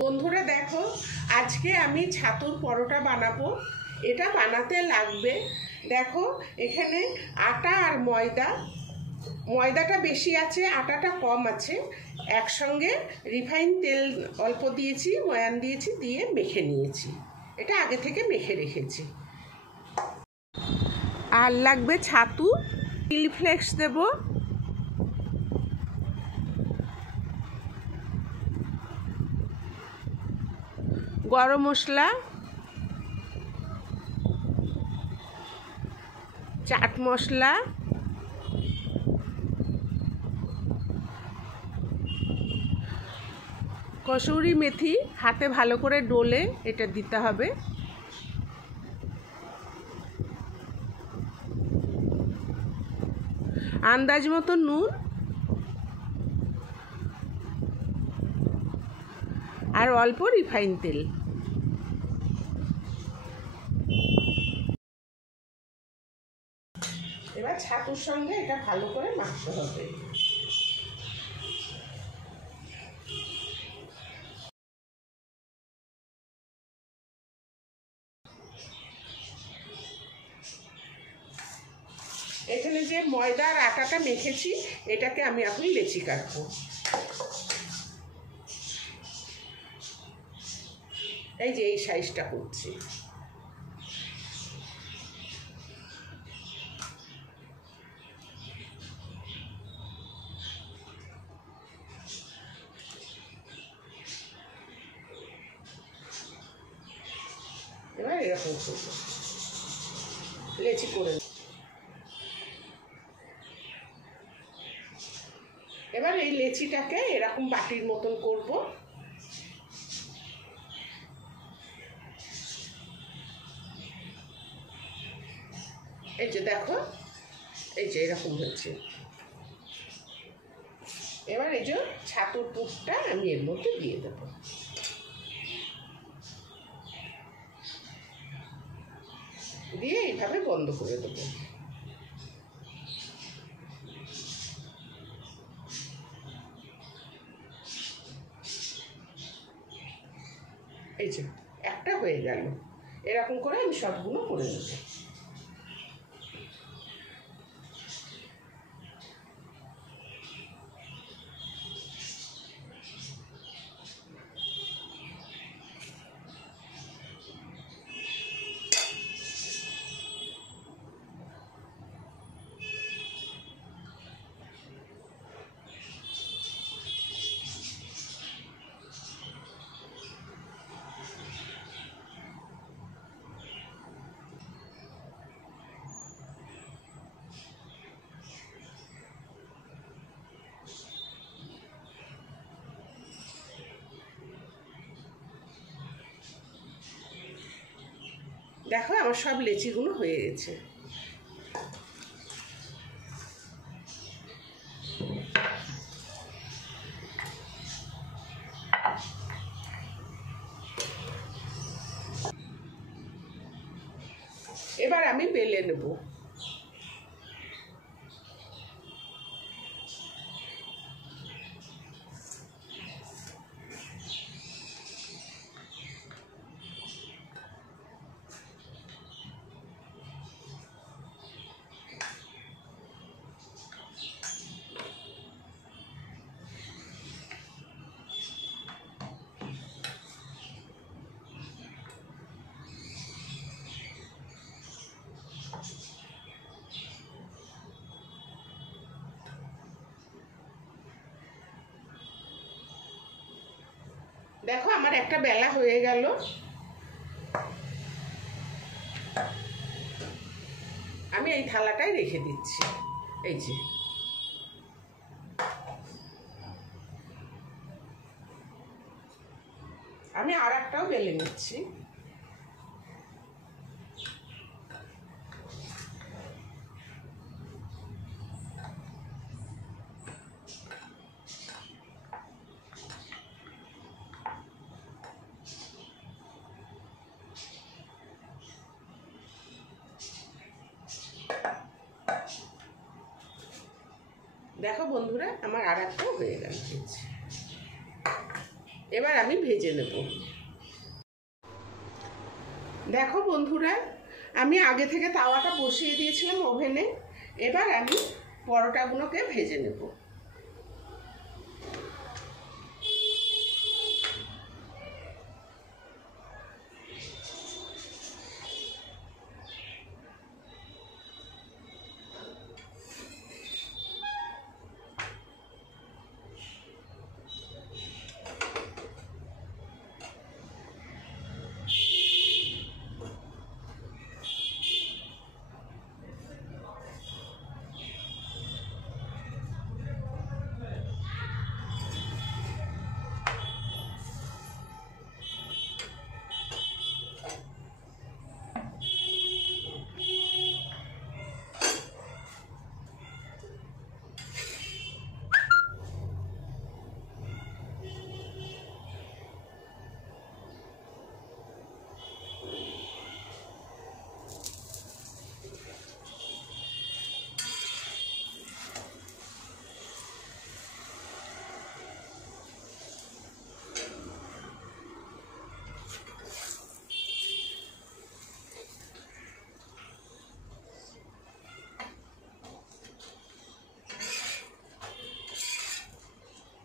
বন্ধুরা দেখো, আজকে আমি ছাতুর পরোটা বানাবো। এটা বানাতে লাগবে, দেখো এখানে আটা আর ময়দাটা বেশি আছে, আটাটা কম আছে। একসঙ্গে রিফাইন তেল অল্প দিয়েছি, ময়ান দিয়েছি, দিয়ে মেখে নিয়েছি। এটা আগে থেকে মেখে রেখেছি। আর লাগবে ছাতু, চিলি ফ্লেক্স দেবো, গরম মশলা, চাট মশলা, কসুরি মেথি হাতে ভালো করে ডলে এটা দিতে হবে। আন্দাজ মতো নুন আর অল্প রিফাইন তেল। এবার ছাতুর সঙ্গে এটা ভালো করে মাখতে হবে। এখানে যে ময়দা আর আটাটা মেখেছি, এটাকে আমি এখন লেচি কাটবো। এই যে এই সাইজটা করছি। এবার এরকম করবো, লেচি করে। এবার এই লেচিটাকে এরকম বাটির মতন করব। এই যে দেখো, এই যে এরকম হচ্ছে। এবার এই যে ছাতুর পুরটা আমি এর মধ্যে দিয়ে দেবো। দিয়ে এইভাবে বন্ধ করে দেবো। এই যে একটা হয়ে গেল। এরকম করে আমি সবগুলো করে নেব। দেখো আমার সব লেচিগুলো হয়ে গেছে। এবার আমি বেলে নেব। দেখো আমার একটা বেলা হয়ে গেল। আমি এই থালাটাই রেখে দিচ্ছি। এই যে আমি আর একটাও বেলে নিচ্ছি। দেখো বন্ধুরা, আমার আর একটাও হয়ে গেল। এবার আমি ভেজে নেব। দেখো বন্ধুরা, আমি আগে থেকে তাওয়াটা বসিয়ে দিয়েছিলাম ওভেনে। এবার আমি পরোটাগুলোকে ভেজে নেব।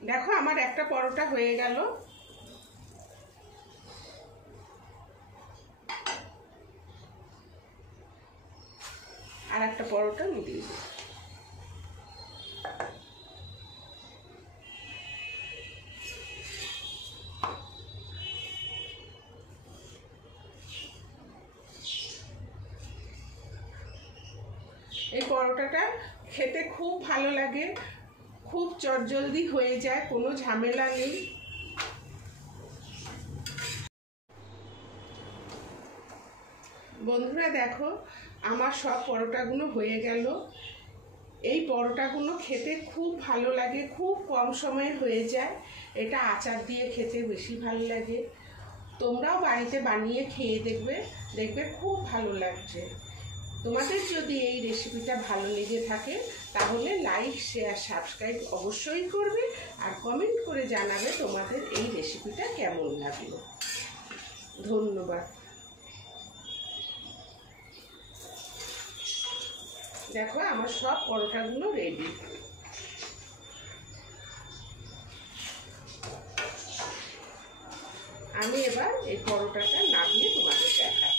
দেখো আমার একটা পরোটা হয়ে গেল। আর একটা পরোটা আমি দিয়ে দিই। এই পরোটাটা খেতে খুব ভালো লাগে, খুব চটজলদি হয়ে যায়, কোনো ঝামেলা নেই। বন্ধুরা দেখো আমার সব পরোটাগুলো হয়ে গেল। এই পরোটাগুলো খেতে খুব ভালো লাগে, খুব কম সময়ে হয়ে যায়। এটা আচার দিয়ে খেতে বেশি ভালো লাগে। তোমরাও বাড়িতে বানিয়ে খেয়ে দেখবে, দেখবে খুব ভালো লাগছে। তোমাদের যদি এই রেসিপিটা ভালো লেগে থাকে তাহলে লাইক, শেয়ার, সাবস্ক্রাইব অবশ্যই করবে আর কমেন্ট করে জানাবে তোমাদের এই রেসিপিটা কেমন লাগলো। ধন্যবাদ। দেখো আমার সব পরোটাগুলো রেডি। আমি এবার এই পরোটাটা নামিয়ে তোমাদের দেখাই।